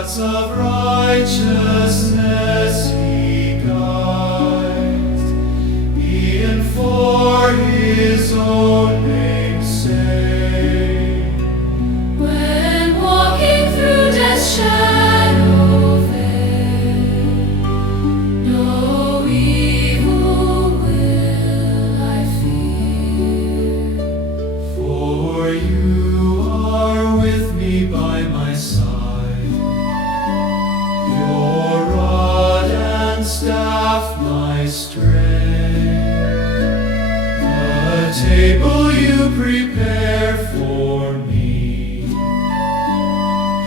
paths of righteousness He guides, e'en for His own name's sake. When walking through death's shadow vale, no evil will I fear. For You are with me by my side, Your rod and staff my strength. A table You prepare for me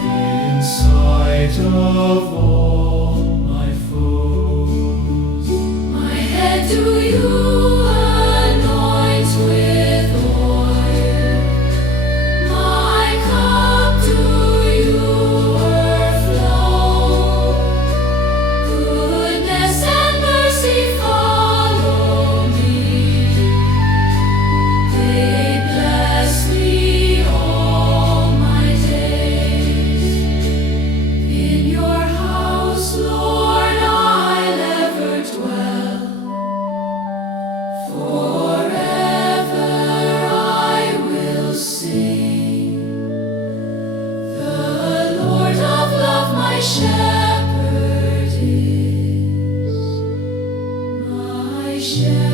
in sight of all my foes. My head do You anoint with oil, my cup do You o'erflow. Goodness and mercy follow me, they bless me all my days. In Your house, Lord, I'll ever dwell. Forever I will sing. The Lord of love, my shepherd is, my shepherd.